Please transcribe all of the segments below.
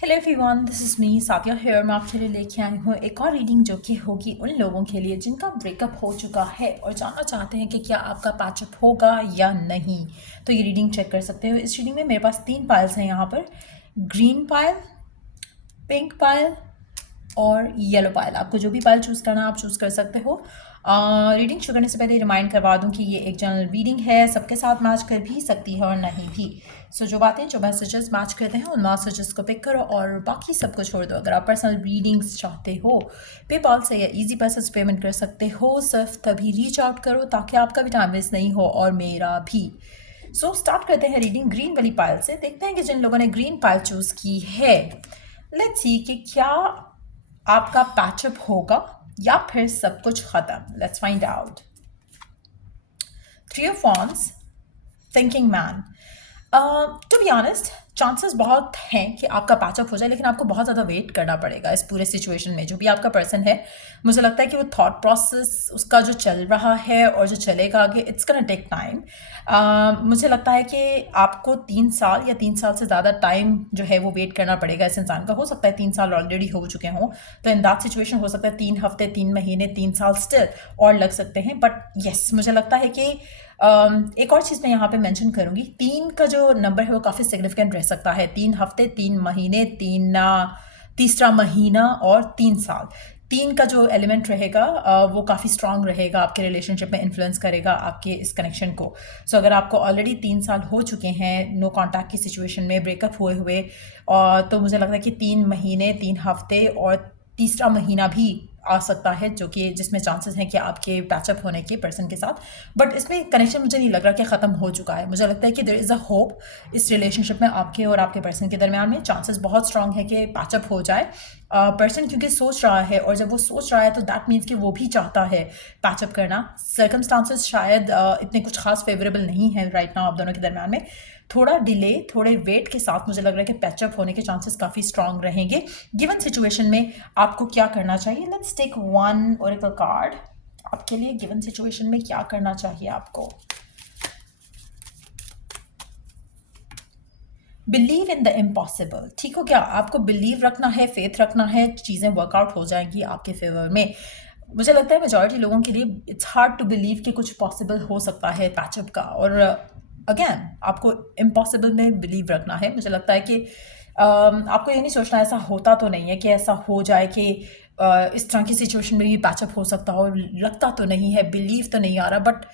Hello everyone, this is me Sathiya here. मैं आपके लिए लेके आई हूँ एक और रीडिंग जो कि होगी उन लोगों के लिए जिनका ब्रेकअप हो चुका है और जानना चाहते हैं कि क्या आपका पैचअप होगा या नहीं। तो ये रीडिंग चेक कर सकते हो। इस रीडिंग में मेरे पास 3 पाइल्स हैं यहाँ पर, ग्रीन पाइल, पिंक पाइल और येलो पाइल। आपको जो भी पाइल चूज़ करना है आप चूज़ कर सकते हो। रीडिंग शुरू करने से पहले रिमाइंड करवा दूं कि ये एक जनरल रीडिंग है, सबके साथ मैच कर भी सकती है और नहीं भी। सो जो बातें जो मैसेजेस मैच करते हैं उन मैसेजेस को पिक करो और बाकी सबको छोड़ दो। अगर आप पर्सनल रीडिंग्स चाहते हो पेपाल से या ईजी पैसे से पेमेंट कर सकते हो। सिर्फ तभी रीच आउट करो ताकि आपका भी टाइम वेस्ट नहीं हो और मेरा भी। स्टार्ट करते हैं रीडिंग ग्रीन वाली पाइल से। देखते हैं कि जिन लोगों ने ग्रीन पाइल चूज़ की है, लेट्स सी कि क्या आपका पैचअप होगा या फिर सब कुछ खत्म। Let's find out. Three of wands, thinking man. To be honest, chances बहुत हैं कि आपका पैचअप हो जाए, लेकिन आपको बहुत ज़्यादा वेट करना पड़ेगा इस पूरे सिचुएशन में। जो भी आपका पर्सन है, मुझे लगता है कि वो थॉट प्रोसेस उसका जो चल रहा है और जो चलेगा आगे, इट्स गोना टेक टाइम। मुझे लगता है कि आपको 3 साल या 3 साल से ज़्यादा टाइम जो है वो वेट करना पड़ेगा इस इंसान का। हो सकता है 3 साल ऑलरेडी हो चुके हों, तो इन दैट सिचुएशन हो सकता है 3 हफ्ते, 3 महीने, 3 साल स्टिल और लग सकते हैं। बट येस, मुझे लगता है कि एक और चीज़ मैं यहाँ पे मेंशन करूँगी, 3 का जो नंबर है वो काफ़ी सिग्निफिकेंट रह सकता है। 3 हफ्ते, 3 महीने, तीसरा महीना और 3 साल। 3 का जो एलिमेंट रहेगा वो काफ़ी स्ट्रांग रहेगा, आपके रिलेशनशिप में इन्फ्लुएंस करेगा आपके इस कनेक्शन को। अगर आपको ऑलरेडी 3 साल हो चुके हैं नो कॉन्टैक्ट की सिचुएशन में, ब्रेकअप हुए हुए, और तो मुझे लगता है कि 3 महीने, 3 हफ्ते और तीसरा महीना भी आ सकता है, जो कि जिसमें चांसेस हैं कि आपके पैचअप होने के पर्सन के साथ। बट इसमें कनेक्शन मुझे नहीं लग रहा कि ख़त्म हो चुका है। मुझे लगता है कि देयर इज़ अ होप इस रिलेशनशिप में, आपके और आपके पर्सन के दरमियान में चांसेस बहुत स्ट्रांग है कि पैचअप हो जाए। पर्सन क्योंकि सोच रहा है, और जब वो सोच रहा है तो दैट मीन्स कि वो भी चाहता है पैचअप करना। सर्कमस्टांसेस शायद इतने कुछ खास फेवरेबल नहीं है राइट नाउ आप दोनों के दरमियान में। थोड़ा डिले, थोड़े वेट के साथ मुझे लग रहा है कि पैचअप होने के चांसेस काफ़ी स्ट्रांग रहेंगे। गिवन सिचुएशन में आपको क्या करना चाहिए? Let's take one oracle card आपके लिए। गिवन सिचुएशन में क्या करना चाहिए आपको? Believe in the impossible. ठीक हो क्या? आपको बिलीव रखना है, फेथ रखना है, चीज़ें वर्कआउट हो जाएंगी आपके फेवर में। मुझे लगता है मेजॉरिटी लोगों के लिए इट्स हार्ड टू बिलीव कि कुछ पॉसिबल हो सकता है पैचअप का, और अगेन आपको इम्पॉसिबल में बिलीव रखना है। मुझे लगता है कि आपको ये नहीं सोचना ऐसा होता तो नहीं है कि ऐसा हो जाए कि इस तरह की सिचुएशन में भी पैचअप हो सकता हो। लगता तो नहीं है, बिलीव तो नहीं आ रहा, but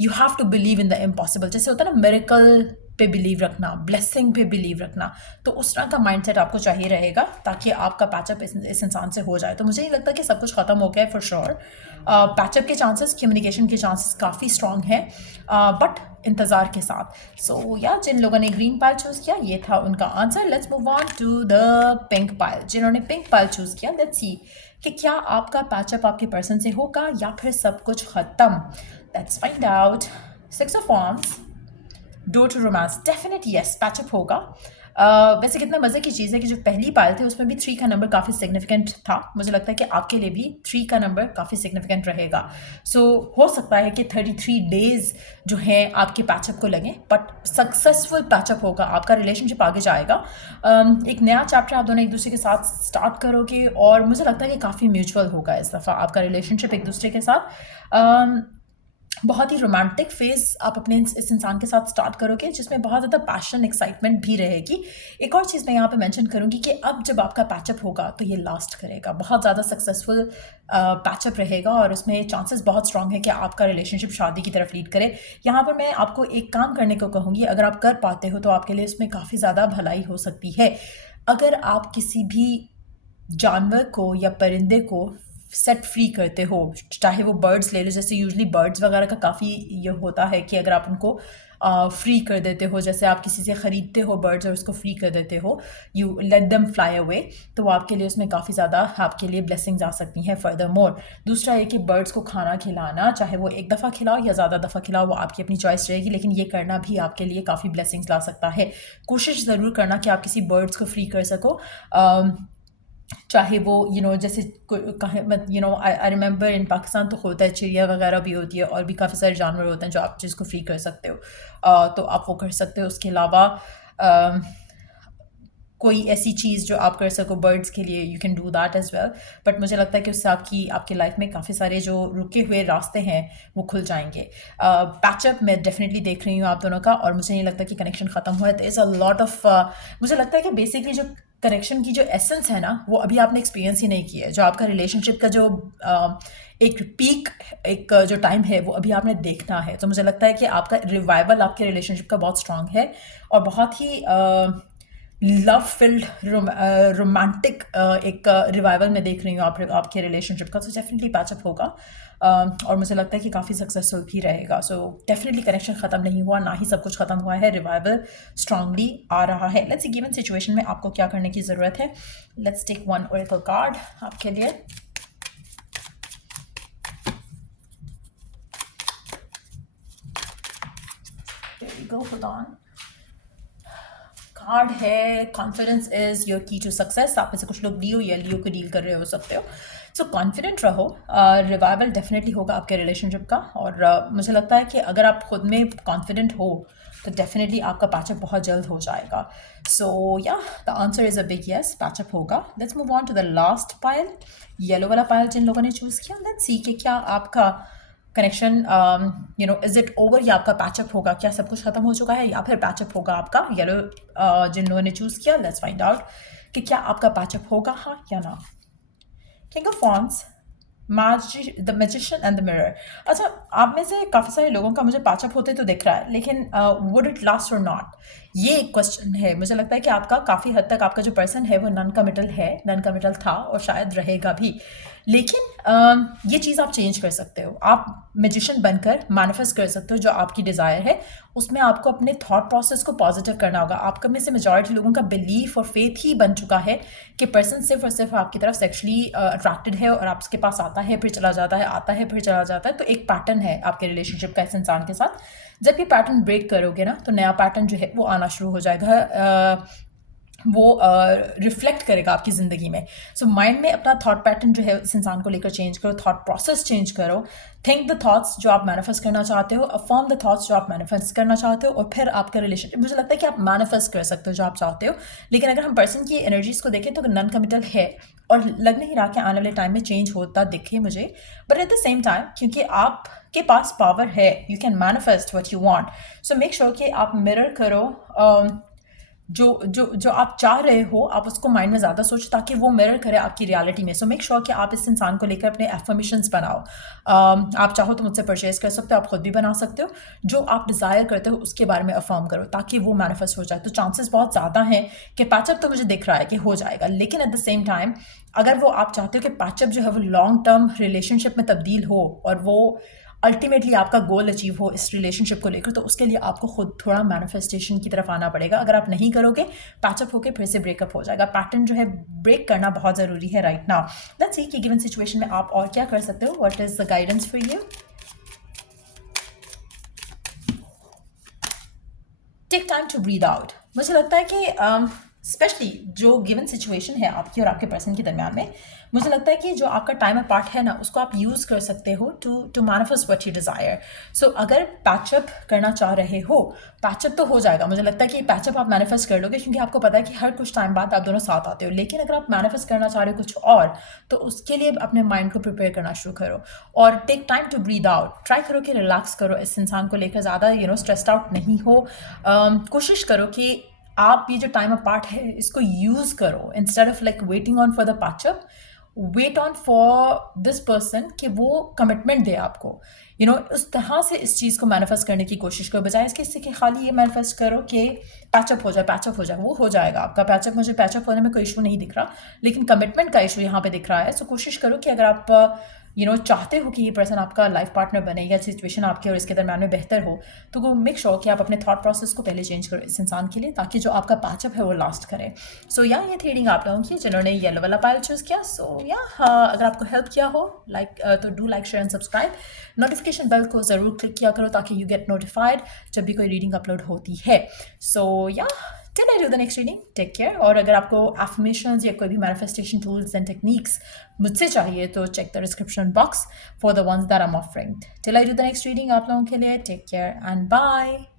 you have to believe in the impossible. जैसे होता है ना, मेरेकल पे बिलीव रखना, ब्लेसिंग पे बिलीव रखना, तो उस तरह का माइंडसेट आपको चाहिए रहेगा ताकि आपका पैचअप इस इंसान से हो जाए। तो मुझे नहीं लगता कि सब कुछ खत्म हो गया है फॉर श्योर। पैचअप के चांसेस, कम्युनिकेशन के चांसेस काफ़ी स्ट्रांग हैं, बट इंतज़ार के साथ। या जिन लोगों ने ग्रीन पाइल चूज़ किया ये था उनका answer. Let's move on to the pink pile. जिन्होंने पिंक पाइल चूज़ किया, लेट्स सी कि क्या आपका पैचअप आपके पर्सन से होगा या फिर सब कुछ खत्म। Let's find out. 6 of wands, door to romance, definite yes, patch up होगा। वैसे कितना मज़े की चीज़ है कि जो पहली पायल थी उसमें भी 3 का नंबर काफ़ी सिग्निफिकेंट था। मुझे लगता है कि आपके लिए भी 3 का नंबर काफ़ी सिग्निफिकेंट रहेगा। हो सकता है कि 33 डेज़ जो हैं आपके पैचअप को लगें, बट सक्सेसफुल पैचअप होगा, आपका रिलेशनशिप आगे जाएगा। एक नया चैप्टर आप दोनों एक दूसरे के साथ स्टार्ट करोगे, और मुझे लगता है कि काफ़ी म्यूचुअल होगा इस दफ़ा आपका रिलेशनशिप एक दूसरे के साथ। बहुत ही रोमांटिक फेज़ आप अपने इस इंसान के साथ स्टार्ट करोगे, जिसमें बहुत ज़्यादा पैशन, एक्साइटमेंट भी रहेगी। एक और चीज़ मैं यहाँ पे मेंशन करूँगी कि अब जब आपका पैचअप होगा तो ये लास्ट करेगा, बहुत ज़्यादा सक्सेसफुल पैचअप रहेगा, और उसमें चांसेस बहुत स्ट्रांग है कि आपका रिलेशनशिप शादी की तरफ लीड करे। यहाँ पर मैं आपको एक काम करने को कहूँगी, अगर आप कर पाते हो तो आपके लिए इसमें काफ़ी ज़्यादा भलाई हो सकती है। अगर आप किसी भी जानवर को या परिंदे को सेट फ्री करते हो, चाहे वो बर्ड्स ले लो, जैसे यूजुअली बर्ड्स वगैरह का काफ़ी ये होता है कि अगर आप उनको फ्री कर देते हो, जैसे आप किसी से ख़रीदते हो बर्ड्स और उसको फ्री कर देते हो, you let them fly away, तो वो आपके लिए उसमें काफ़ी ज़्यादा आपके लिए ब्लेसिंग्स आ सकती हैं फर्दर मोर। दूसरा ये कि बर्ड्स को खाना खिलाना, चाहे वो एक दफ़ा खिलाओ या ज़्यादा दफ़ा खिलाओ, वो आपकी अपनी चॉइस रहेगी, लेकिन ये करना भी आपके लिए काफ़ी ब्लेसिंग्स ला सकता है। कोशिश ज़रूर करना कि आप किसी बर्ड्स को फ्री कर सको, चाहे वो जैसे आई रिमेंबर इन पाकिस्तान तो होता है, चिड़िया वगैरह भी होती है और भी काफ़ी सारे जानवर होते हैं जो आप जिसको फ्री कर सकते हो। तो आप वो कर सकते हो। उसके अलावा कोई ऐसी चीज़ जो आप कर सको बर्ड्स के लिए, you can do that as well. But मुझे लगता है कि उससे आपकी लाइफ में काफ़ी सारे जो रुके हुए रास्ते हैं वो खुल जाएंगे। पैचअप मैं डेफिनेटली देख रही हूँ आप दोनों का, और मुझे नहीं लगता कि कनेक्शन ख़त्म हुआ है। There is a lot of मुझे लगता है कि बेसिकली जो कनेक्शन की जो एसेंस है ना, वो अभी आपने एक्सपीरियंस ही नहीं किया है। जो आपका रिलेशनशिप का जो एक पीक, एक जो टाइम है, वो अभी आपने देखना है। तो मुझे लगता है कि आपका रिवाइवल आपके रिलेशनशिप का बहुत स्ट्रांग है, और बहुत ही लव फिल्ड रोमांटिक एक रिवाइवल मैं देख रही हूँ आपके रिलेशनशिप का। तो डेफिनेटली पैचअप होगा, और मुझे लगता है कि काफ़ी सक्सेसफुल भी रहेगा। सो डेफिनेटली कनेक्शन ख़त्म नहीं हुआ, ना ही सब कुछ ख़त्म हुआ है, रिवाइवल स्ट्रांगली आ रहा है। लेट्स सी गिवन सिचुएशन में आपको क्या करने की ज़रूरत है। Let's take one oracle card आपके लिए। Go hold on। कार्ड है confidence is your key to success. आप में से कुछ लोग लियो या लियो को डील कर रहे हो सकते हो। सो कॉन्फिडेंट रहो, रिवाइवल डेफिनेटली होगा आपके रिलेशनशिप का। और मुझे लगता है कि अगर आप खुद में कॉन्फिडेंट हो तो डेफिनेटली आपका पैचअप बहुत जल्द हो जाएगा। So yeah the answer is a big yes, patch up होगा। Let's move on to the last pile, yellow वाला पाइल जिन लोगों ने चूज़ किया। लेट्स सी कि क्या आपका कनेक्शन इज इट ओवर, या आपका पैचअप होगा, क्या सब कुछ खत्म हो चुका है, या फिर पैचअप होगा आपका। येलो जिन लोगों ने चूज़ किया, लेट्स फाइंड आउट कि क्या आपका पैचअप होगा, हाँ या ना। King of wands, the magician and the mirror. अच्छा, आप में से काफ़ी सारे लोगों का मुझे पैचअप होते तो दिख रहा है, लेकिन वुड इट लास्ट और नॉट, ये एक क्वेश्चन है। मुझे लगता है कि आपका काफ़ी हद तक आपका जो पर्सन है वो नॉन कमिटल है, नॉन कमिटल था और शायद रहेगा भी। लेकिन ये चीज़ आप चेंज कर सकते हो। आप मैजिशियन बनकर मैनिफेस्ट कर सकते हो जो आपकी डिज़ायर है। उसमें आपको अपने थॉट प्रोसेस को पॉजिटिव करना होगा। आपका में से मेजॉरिटी लोगों का बिलीफ और फेथ ही बन चुका है कि पर्सन सिर्फ और सिर्फ आपकी तरफ सेक्सुअली अट्रैक्टेड है, और आपके पास आता है फिर चला जाता है, आता है फिर चला जाता है। तो एक पैटर्न है आपके रिलेशनशिप का इस इंसान के साथ। जब ये पैटर्न ब्रेक करोगे ना, तो नया पैटर्न जो है वो आना शुरू हो जाएगा, वो रिफ्लेक्ट करेगा आपकी ज़िंदगी में। सो माइंड में अपना थॉट पैटर्न जो है इस इंसान को लेकर चेंज करो, थॉट प्रोसेस चेंज करो। थिंक द थॉट्स जो आप मैनिफेस्ट करना चाहते हो, अफर्म द थॉट्स जो आप मैनिफेस्ट करना चाहते हो, और फिर आपका रिलेशनशिप, मुझे लगता है कि आप मैनिफेस्ट कर सकते हो जो आप चाहते हो। लेकिन अगर हम पर्सन की एनर्जीज़ को देखें तो नॉन कमिटल है, और लग नहीं रहा कि आने वाले टाइम में चेंज होता दिखे मुझे। But at the same time, क्योंकि आपके पास पावर है, you can manifest what you want. So make sure कि आप मिरर करो जो जो जो आप चाह रहे हो, आप उसको माइंड में ज़्यादा सोचो ताकि वो मिरर करे आपकी रियलिटी में। सो मेक श्योर कि आप इस इंसान को लेकर अपने एफर्मेशंस बनाओ। आप चाहो तो मुझसे परचेज कर सकते हो, आप खुद भी बना सकते हो। जो आप डिज़ायर करते हो उसके बारे में अफर्म करो ताकि वो मैनिफेस्ट हो जाए। तो चांसेस बहुत ज़्यादा हैं कि पैचअप तो मुझे दिख रहा है कि हो जाएगा, लेकिन एट द सेम टाइम अगर वो आप चाहते हो कि पैचअप जो है वो लॉन्ग टर्म रिलेशनशिप में तब्दील हो और वो अल्टीमेटली आपका गोल अचीव हो इस रिलेशनशिप को लेकर, तो उसके लिए आपको खुद थोड़ा मैनिफेस्टेशन की तरफ आना पड़ेगा। अगर आप नहीं करोगे, पैचअप होकर फिर से ब्रेकअप हो जाएगा। पैटर्न जो है ब्रेक करना बहुत ज़रूरी है राइट नाउ। लेट्स सी कि गिवन सिचुएशन में आप और क्या कर सकते हो। What is the guidance for you. Take time to breathe out. मुझे लगता है कि स्पेशली जो गिवन सिचुएशन है आपकी और आपके पर्सन के दरमियान में, मुझे लगता है कि जो आपका टाइम अपार्ट है ना, उसको आप यूज़ कर सकते हो to manifest what you desire. So अगर पैचअप करना चाह रहे हो, पैचअप तो हो जाएगा। मुझे लगता है कि पैचअप आप मैनिफेस्ट कर लोगे क्योंकि आपको पता है कि हर कुछ टाइम बाद आप दोनों साथ आते हो। लेकिन अगर आप मैनिफेस्ट करना चाह रहे हो कुछ और, तो उसके लिए अपने माइंड को प्रिपेयर करना शुरू करो और take time to breathe out. Try करो कि रिलैक्स करो, इस इंसान को लेकर ज़्यादा स्ट्रेस्ड आउट नहीं हो। कोशिश करो कि आप ये जो टाइम अपार्ट है इसको यूज़ करो, instead of like waiting on for the patch up, wait on for this person कि वो कमिटमेंट दे आपको। उस तरह से इस चीज़ को मैनिफेस्ट करने की कोशिश करो, बजाय इसके कि खाली ये मैनिफेस्ट करो कि पैचअप हो जाए, पैचअप हो जाए। वो हो जाएगा आपका पैचअप, मुझे पैचअप होने में कोई इशू नहीं दिख रहा, लेकिन कमिटमेंट का इशू यहाँ पे दिख रहा है। सो कोशिश करो कि अगर आप चाहते हो कि ये पर्सन आपका लाइफ पार्टनर बने या सिचुएशन आपके और इसके दरम्यान में बेहतर हो, तो वो मेक श्योर कि आप अपने थॉट प्रोसेस को पहले चेंज करो इस इंसान के लिए, ताकि जो आपका पैचअप है वो लास्ट करे। सो या ये थी रीडिंग आप लोगों की जिन्होंने येलो वाला पाइल चूज़ किया। सो अगर आपको हेल्प किया हो तो do like share and subscribe. Notification bell को ज़रूर क्लिक किया करो ताकि यू गेट नोटिफाइड जब भी कोई रीडिंग अपलोड होती है। सो till I do the next reading, take care। और अगर आपको affirmations या कोई भी manifestation tools and techniques मुझसे चाहिए तो check the description box for the ones that I'm offering। till I do the next reading आप लोगों के लिए take care and bye।